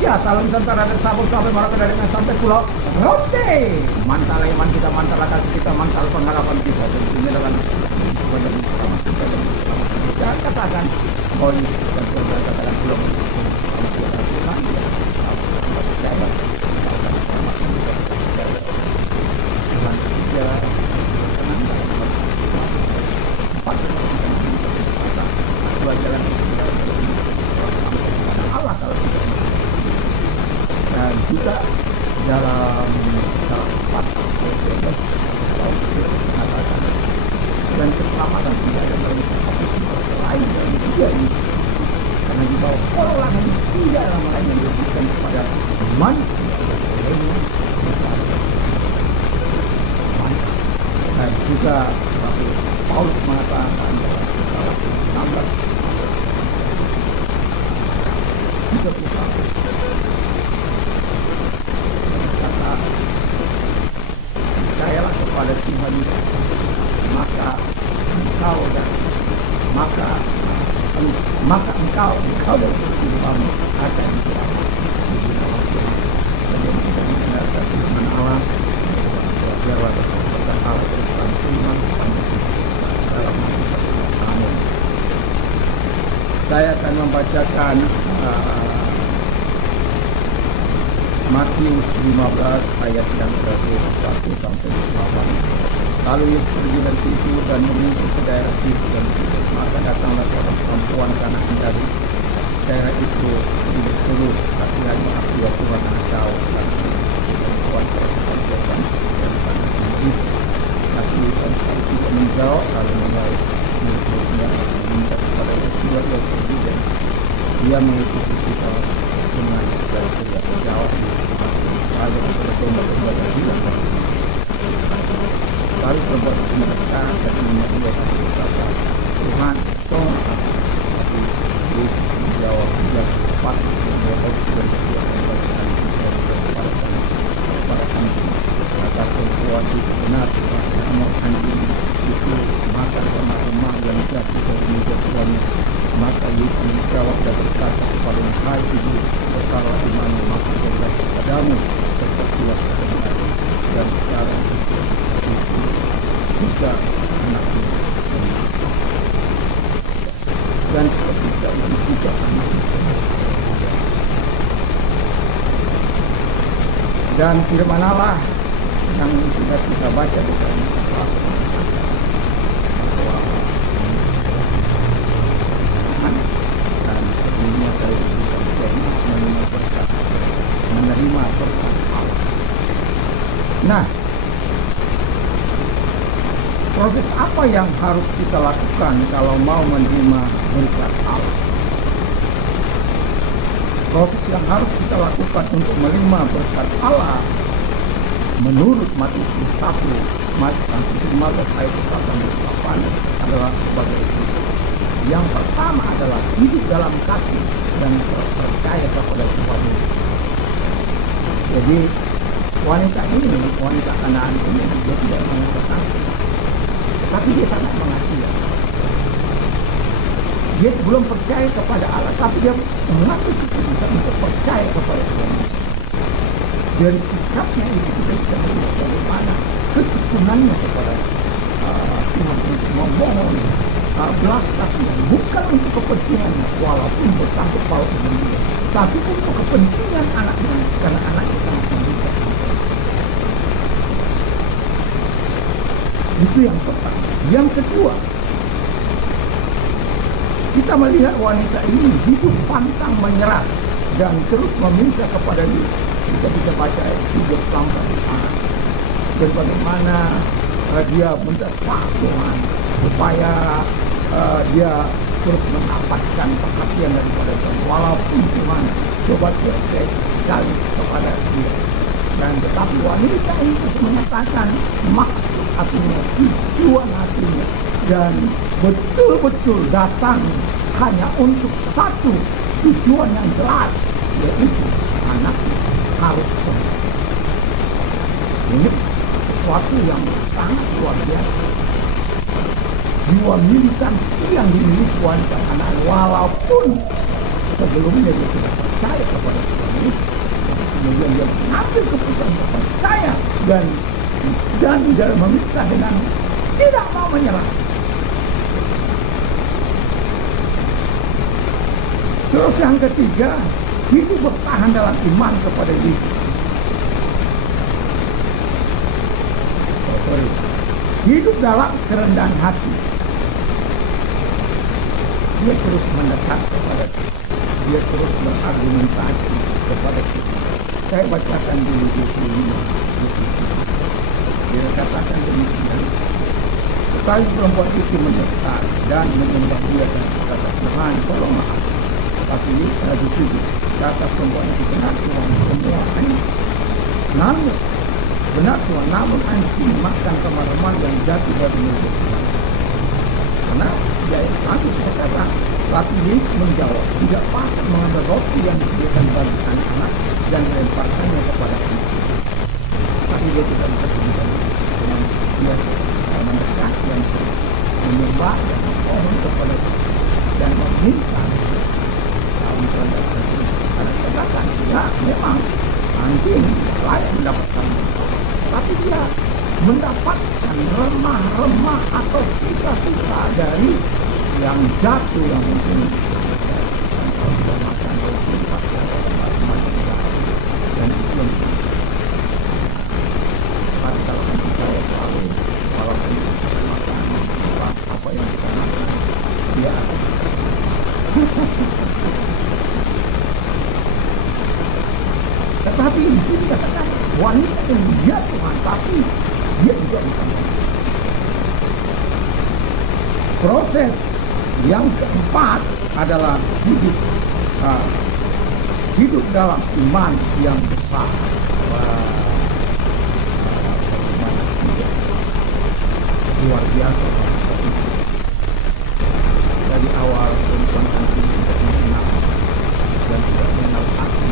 Indonesia, Talang Nusantara dari Sabang sampai Merauke, dari Medan sampai Pulau Rote. Mantal iman kita, mantal hati kita, mantal pengharapan kita. Dan ini dengan banyak informasi dan katakan polis dan saudara katakan belum Allah kalau dan juga dalam dan keselamatan tidak ada lain dari dia ini karena di bawah orang yang tidak lama lain yang diberikan kepada manusia dan juga Paulus mengatakan dalam 16 kata percayalah kepada Tuhan maka engkau dan maka engkau dan kehidupanmu akan selamat. Jadi kita mendengarkan firman Allah biarlah kita Allah berperan firman dalam Amin. Saya akan membacakan Matius 15 ayat yang ke-1 sampai 8. Lalu Yesus pergi dari situ dan menuju ke daerah situ dan maka datanglah seorang perempuan ke anak dari daerah itu tidak suruh hati-hati aku ya Tuhan engkau dan perempuan perempuan tapi tidak menjawab lalu mulai minta kepada Yesus dia pergi dan dia mengikuti kita dengan dari tidak menjawab lalu bertobat dan bilang lalu perbuat mereka dan dia berkata Tuhan tolong aku tapi Yesus menjawab dia cepat dia harus berdoa kepada kami kata perempuan itu benar nomor anjing itu makan rumah yang jatuh dari meja tuannya maka Yesus menjawab dan berkata kepada hai ibu bersalah di mana maka berkata kepadamu sepertilah kebenaran dan sekarang juga anaknya dan ketika itu juga anaknya dan firman Allah yang sudah kita baca di dalam dan sebelumnya saya menerima berkat Allah. Nah, proses apa yang harus kita lakukan kalau mau menerima berkat Allah? Proses yang harus kita lakukan untuk menerima berkat Allah menurut Matius 1 Matius 15 ayat 8 adalah sebagai itu. Yang pertama adalah hidup dalam kasih dan percaya kepada Tuhan. Jadi wanita Kanaan ini dia tidak mengatakan tapi dia sangat mengasihi. Dia belum percaya kepada Allah, tapi dia mengaku keputusan untuk percaya kepada Tuhan. Dari sikapnya itu kita bisa melihat bagaimana ketekunannya kepada Tuhan untuk memohon belas kasihan, bukan untuk kepentingannya, walaupun bersangkut paut dengan dia, tapi untuk kepentingan anaknya, karena anaknya sangat mendekat. Itu yang pertama. Yang kedua, kita melihat wanita ini hidup pantang menyerah dan terus meminta kepada dia. Kita bisa baca ayat 3 sampai 4. Dan bagaimana dia mendesak Tuhan supaya dia terus mendapatkan perhatian daripada Tuhan. Walaupun Tuhan coba sekali kepada dia. Dan tetapi wanita ini menyatakan maksud hatinya, tujuan hatinya, dan betul-betul datang hanya untuk satu tujuan yang jelas, yaitu anaknya harus sembuh. Ini sesuatu yang sangat luar biasa. Jiwa militansi yang dimiliki wanita Kanaan, walaupun sebelumnya dia tidak percaya kepada Tuhan Yesus, kemudian dia mengambil keputusan untuk percaya dan dia meminta dengan tidak mau menyerah. Terus yang ketiga, hidup bertahan dalam iman kepada Yesus. Hidup dalam kerendahan hati. Dia terus mendekat kepada kita. Dia terus berargumentasi kepada kita. Saya bacakan dulu di sini. Dia katakan demikian. Tetapi perempuan itu mendekat dan menyembah dia dan kata, Tuhan, tolonglah aku. Tapi di situ kata perempuan itu, benar Tuhan, semua ini. Namun, benar Tuhan, namun anjing makan teman-teman yang jatuh dari mulut Tuhan. Karena dia nanti saya kata, tapi Yesus menjawab, tidak patut mengambil roti yang disediakan bagi anak-anak dan melemparkannya kepada anak. Tapi dia tidak bisa demikian. Dengan dia mendekat dan menyembah dan memohon kepada Tuhan dan meminta. Karena katakan, ya memang anjing layak mendapatkan itu. Tapi dia mendapatkan remah-remah atau sisa-sisa dari yang jatuh yang mungkin kalau kita makan roti dan itu yang kalau kita tahu kalau kita makan apa yang kita makan dia tetapi di sini katakan wanita yang dia Tuhan, tapi dia juga bisa. Proses yang keempat adalah hidup dalam iman yang besar. Luar biasa. Dari awal perempuan anjing tidak mengenal dan tidak mengenal aku.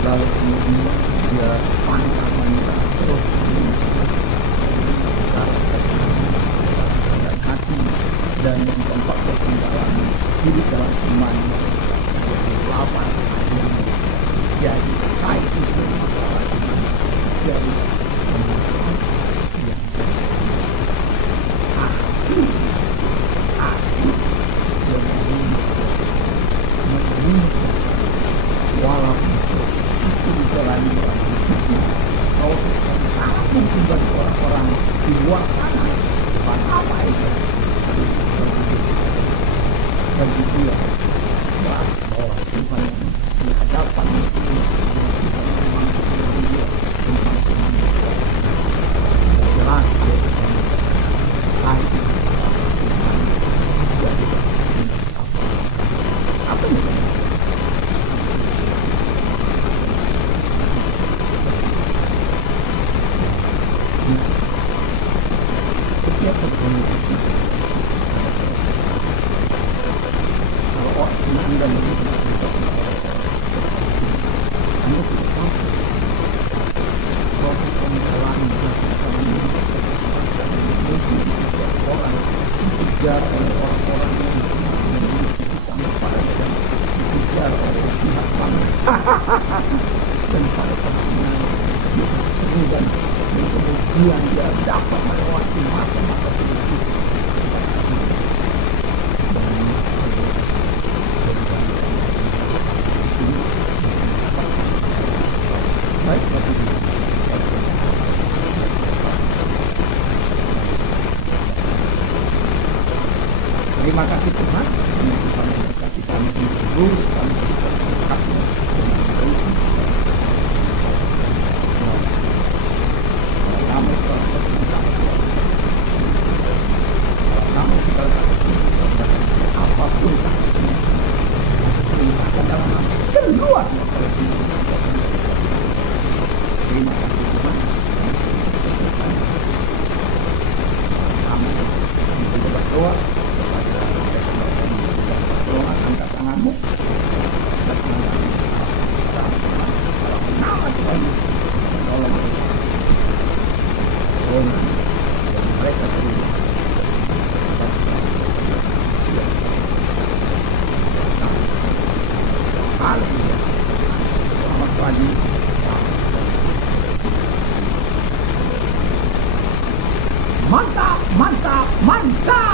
Lalu kemudian dia pantang menyerah terus dan hati dan yang keempat dalam hidup dalam iman jadi lawan jadi baik itu masalah iman jadi yang asli mengingat walaupun itu dijalani kalau sangat mungkin bagi orang-orang di luar sana bukan apa itu dan itu ya bahwa Tuhan di hadapan itu Tuhan memang dia Tuhan jelas hati jadi apa itu setiap pertemuan kalau orang Anda begitu Anda tidak tahu proses pembelaan orang dikejar oleh orang-orang yang memiliki sama pada dan dikejar oleh pihak mana dan pada pasangan dan kemudian dia dapat melewati masa-masa itu. Baik, terima kasih Tuhan. Tuhan memberkati kami terus kami berkati apapun perintahkan dalam nama keluar terima kasih Tuhan. Kami berdoa berdoa angkat tanganmu dan nama Tuhan tolong mereka terima Mantap, mantap, mantap.